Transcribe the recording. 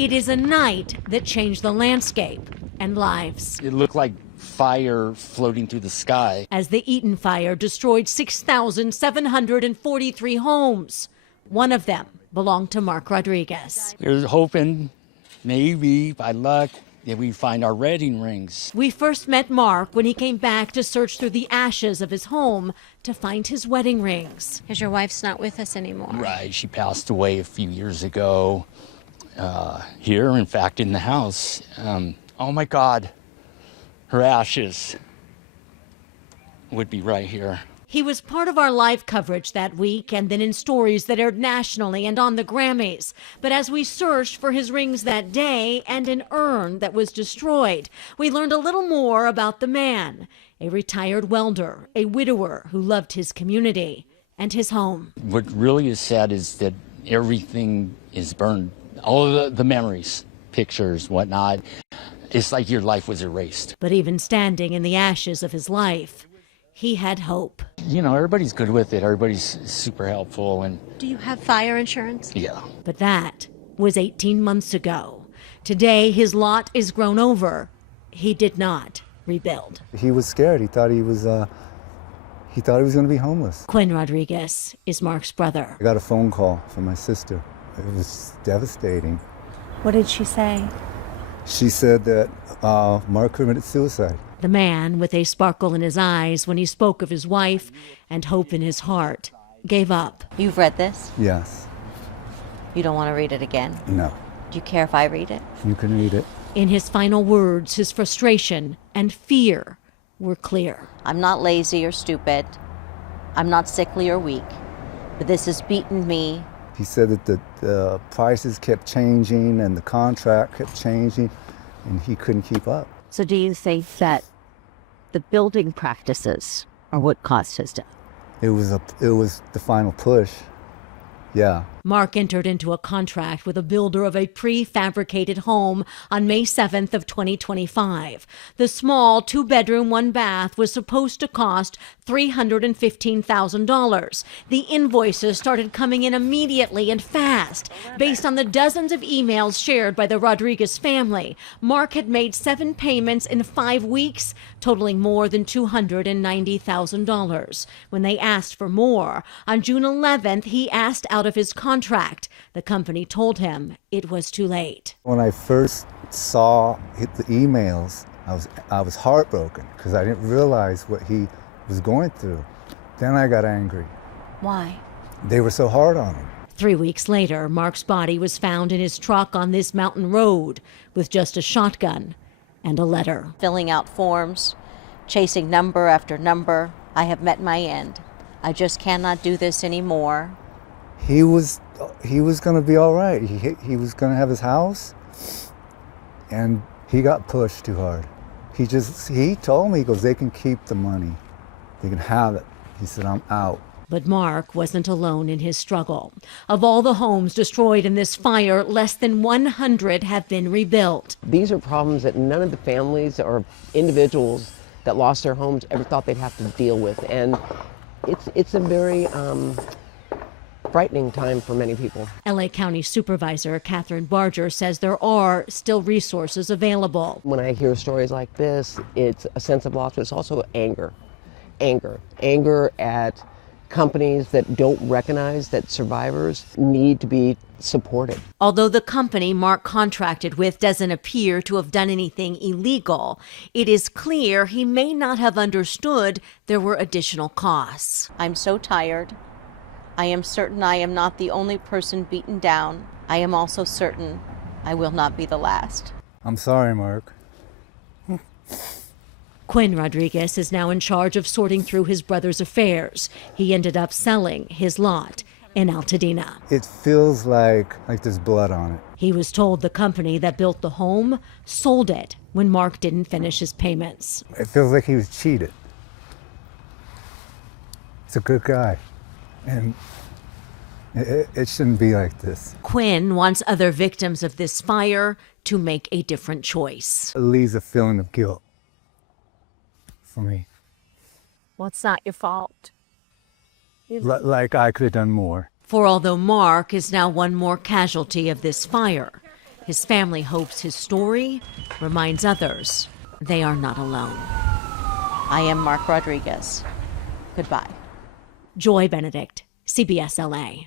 It is a night that changed the landscape and lives. It looked like fire floating through the sky. As the Eaton Fire destroyed 6,743 homes. One of them belonged to Mark Rodriguez. We were hoping, maybe by luck, that we'd find our wedding rings. We first met Mark when he came back to search through the ashes of his home to find his wedding rings. Because your wife's not with us anymore. Right, she passed away a few years ago. Here, in fact, in the house. Oh my God, her ashes would be right here. He was part of our live coverage that week and then in stories that aired nationally and on the Grammys. But as we searched for his rings that day and an urn that was destroyed, we learned a little more about the man, a retired welder, a widower who loved his community and his home. What really is sad is that everything is burned. All of the memories, pictures, whatnot. It's like your life was erased. But even standing in the ashes of his life, he had hope. You know, everybody's good with it. Everybody's super helpful. And do you have fire insurance? Yeah. But that was 18 months ago. Today, his lot is grown over. He did not rebuild. He was scared. He thought he was going to be homeless. Quinn Rodriguez is Mark's brother. I got a phone call from my sister. It was devastating. What did she say? She said that Mark committed suicide. The man, with a sparkle in his eyes when he spoke of his wife and hope in his heart, gave up. You've read this? Yes. You don't want to read it again? No. Do you care if I read it? You can read it. In his final words, his frustration and fear were clear. I'm not lazy or stupid. I'm not sickly or weak. But this has beaten me. He said that the prices kept changing and the contract kept changing, and he couldn't keep up. So do you think that the building practices are what caused his death? It was the final push. Yeah. Mark entered into a contract with a builder of a prefabricated home on May 7th of 2025. The small 2-bedroom, 1-bath was supposed to cost $315,000. The invoices started coming in immediately and fast. Based on the dozens of emails shared by the Rodriguez family, Mark had made 7 payments in 5 weeks, totaling more than $290,000. When they asked for more, on June 11th, he asked out of his contract. The company told him it was too late. When I first saw the emails, I was heartbroken because I didn't realize what he was going through. Then I got angry. Why? They were so hard on him. 3 weeks later, Mark's body was found in his truck on this mountain road with just a shotgun and a letter. Filling out forms, chasing number after number. I have met my end. I just cannot do this anymore. He was going to be all right. He was going to have his house, and he got pushed too hard. He told me, he goes, they can keep the money. They can have it. He said, I'm out. But Mark wasn't alone in his struggle. Of all the homes destroyed in this fire, less than 100 have been rebuilt. These are problems that none of the families or individuals that lost their homes ever thought they'd have to deal with. And it's a very frightening time for many people. LA County Supervisor Catherine Barger says there are still resources available. When I hear stories like this, it's a sense of loss, but it's also anger. Anger at companies that don't recognize that survivors need to be supported. Although the company Mark contracted with doesn't appear to have done anything illegal, it is clear he may not have understood there were additional costs. I'm so tired. I am certain I am not the only person beaten down. I am also certain I will not be the last. I'm sorry, Mark. Quinn Rodriguez is now in charge of sorting through his brother's affairs. He ended up selling his lot in Altadena. It feels like there's blood on it. He was told the company that built the home sold it when Mark didn't finish his payments. It feels like he was cheated. He's a good guy. And it shouldn't be like this. Quinn wants other victims of this fire to make a different choice. It leaves a feeling of guilt for me. Well, it's not your fault. Like I could have done more. For although Mark is now one more casualty of this fire, His family hopes his story reminds others they are not alone. I am Mark Rodriguez. Goodbye. Joy Benedict, CBS LA.